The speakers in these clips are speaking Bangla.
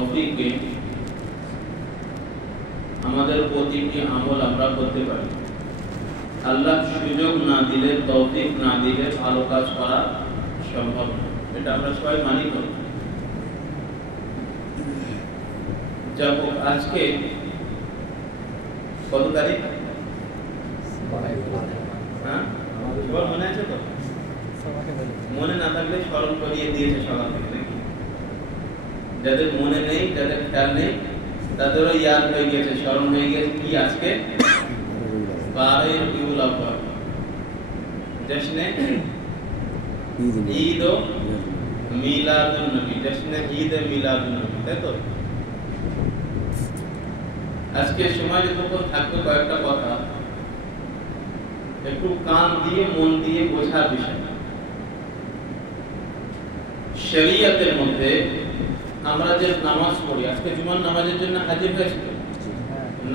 তৌফিকে আমাদের প্রতিটি আমল আমরা করতে পারি। আল্লাহ সুযোগ না দিলে, তৌফিক না দিলে ভালো কাজ করা সম্ভব না। এটা আমরা সবাই মানি তো। যাব আজকে কত তারিখ? হ্যাঁ, সবার মনে আছে তো? মনে না থাকলে স্মরণ করিয়ে দিয়েছে সকাল থেকে নাকি? যাদের মনে নেই, যাদের খেয়াল নেই, তাদেরও ইয়াদ হয়ে গেছে, স্মরণ হয়ে গেছে কি আজকে 12 রবিউল আউয়াল, জশ্নে ঈদ ও মিলাদুন নবী, জশ্নে ঈদ এ মিলাদুন নবী, তাই তো? আজকে সময় যতক্ষণ থাকবে কয়েকটা কথা একটু কান দিয়ে মন দিয়ে বোঝার বিষয়। শরীয়তের মধ্যে আমরা যে নামাজ পড়ি, আজকে জুমার নামাজের জন্য হাজির হয়েছি।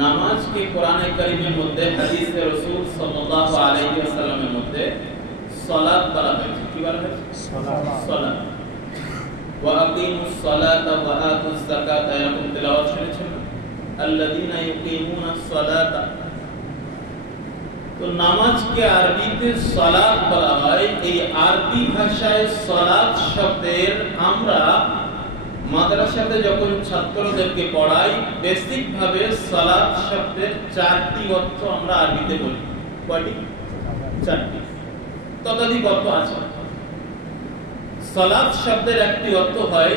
নামাজকে কোরআনে কারীমের মধ্যে, হাদিসে রাসূল সাল্লাল্লাহু আলাইহি ওয়াসাল্লামের মধ্যে সালাত বলা হয়েছে। কি বলা হয়েছে? সালাত। ওয়া আকিমুস সালাতা ওয়া আতুজ যাকাতা, এরকম তেলাওয়াত শুনেছেন? আল্লাযীনা ইউকিমুনাস সালাতা। তো নামাজকে আরবিতে সালাত বলা হয়। এই আরবি ভাষায় সালাত শব্দের আমরা মাদ্রাসাতে যখন ছাত্রদেরকে পড়াই, বেসিক ভাবে সালাত শব্দের 4টি অর্থ আমরা আরবিতে বলি। কয়টি? 4টি। ততোধিক অর্থ আছে। সালাত শব্দের একটি অর্থ হয়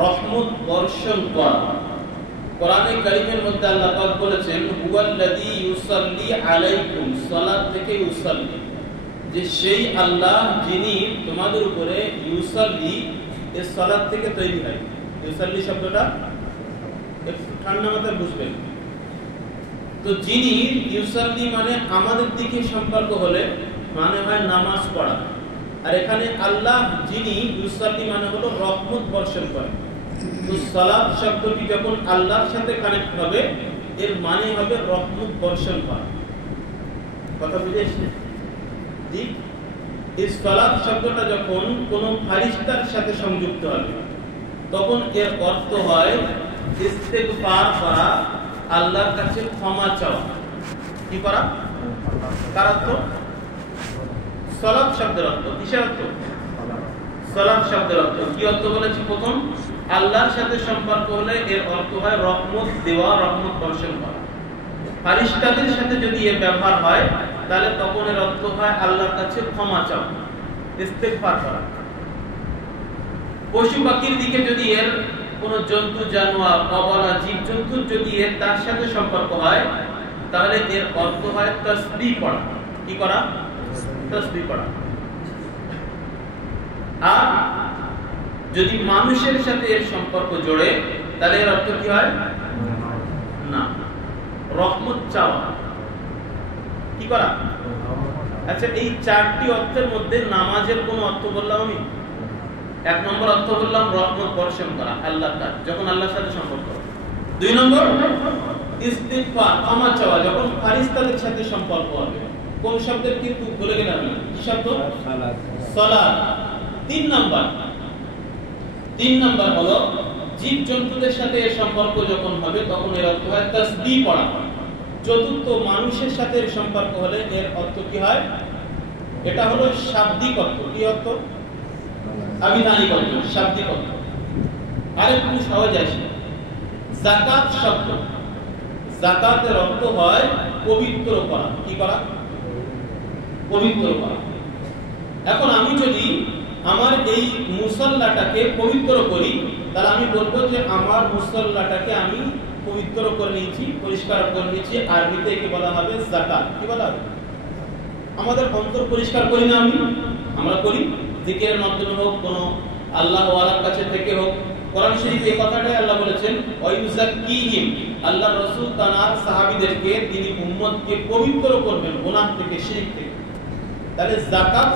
রহমত বর্ষণ করা। কোরআনে কারীমের মধ্যে আল্লাহ পাক বলেছেন হুয়াল্লাযী ইউসাল্লি আলাইকুম, সালাত থেকে ইউসাল্লি, যে সেই আল্লাহ যিনি তোমাদের উপরে, ইউসাল্লি এই সালাত থেকে তৈরি হয়। ইউসাল্লি শব্দটা একটু ঠান্ডা মাথায় বুঝবেন তো। যিনি, ইউসাল্লি মানে আমাদের দিকে সম্পর্ক হলে মানে হয় নামাজ পড়া, আর এখানে আল্লাহ যিনি, ইউসাল্লি মানে হলো রহমত বর্ষণ করে। তো সালাত শব্দটি যখন আল্লাহর সাথে কানেক্ট হবে, এর মানে হবে রহমত বর্ষণ করা। কথা বুঝেছেন? জি। এই সালাত শব্দটা যখন কোন ফেরেশতার সাথে সংযুক্ত হবে, তখন এর অর্থ হয় ইস্তেগফার করা, আল্লাহর কাছে ক্ষমা চাওয়া। কি করা? কার অর্থ? সালাত শব্দের অর্থ। কিসের অর্থ? সালাত শব্দের অর্থ কি অর্থ বলেছি? প্রথম, আল্লাহর সাথে সম্পর্ক হলে এর অর্থ হয় রহমত দেওয়া, রহমত বর্ষণ করা। ফেরেশতাদের সাথে যদি এর ব্যবহার হয়, তাহলে তখন এর অর্থ হয় আল্লাহর কাছে ক্ষমা চাওয়া, ইস্তেগফার করা। পশু পাখির দিকে যদি এর কোন জন্তু জানোয়ার, অবলা জীবজন্তুর যদি এর তার সাথে সম্পর্ক হয়, তাহলে এর অর্থ হয় তাসবিহ পড়া। কি করা? তাসবিহ পড়া। আর যদি মানুষের সাথে এর সম্পর্ক জোড়ে, তাহলে এর অর্থ কি হয়? না, রহমত চাওয়া। কি করা? আচ্ছা, এই 4টি অর্থের মধ্যে নামাজের কোন অর্থ বললাম আমি? 1 নম্বর অর্থ বললাম রহমত বর্ষণ করা, আল্লাহর কাছে, যখন আল্লাহর সাথে সম্পর্ক। 2 নম্বর ইস্তিগফার, ক্ষমা চাওয়া, যখন ফেরেশতাদের সাথে সম্পর্ক হবে। কোন শব্দের কিন্তু ভুলে গেলাম না, কি শব্দ? সালাত। সালাত। 3 নম্বর হলো জীবজন্তুদের সাথে এর সম্পর্ক যখন হবে, তখন এর অর্থ হয় তাসবিহ পড়া। 4র্থ, মানুষের সাথে এর সম্পর্ক হলে এর অর্থ কি হয়? এটা হলো শাব্দিক অর্থ। কি অর্থ? আবিধানিক অর্থ, শাব্দিক অর্থ। আরেকটু সহজ আসে, যাকাত শব্দ। যাকাতের অর্থ হয় পবিত্র করা। কি করা? পবিত্র করা। এখন আমি যদি আমার এই মুসাল্লাটাকে পবিত্র করি, তাহলে আমি বলবো যে আমার মুসাল্লাটাকে আমি পবিত্র করে নিয়েছি, পরিষ্কার করে নিয়েছি। আরবিতে একে বলা হবে যাকাত। কি বলা হবে? আমাদের অন্তর পরিষ্কার করি না আমরা করি, জিকিরের মাধ্যমে হোক, কোন আল্লাহ ওয়ালার কাছে থেকে হোক। কোরআন শরীফে এই কথাটাই আল্লাহ বলেছেন, ওয়ায়ুযাক্কিহিম, আল্লাহ রাসূল তার সাহাবীদেরকে, তিনি উম্মতকে পবিত্র করবেন গুনাহ থেকে, শিরক থেকে। তাহলে যাকাত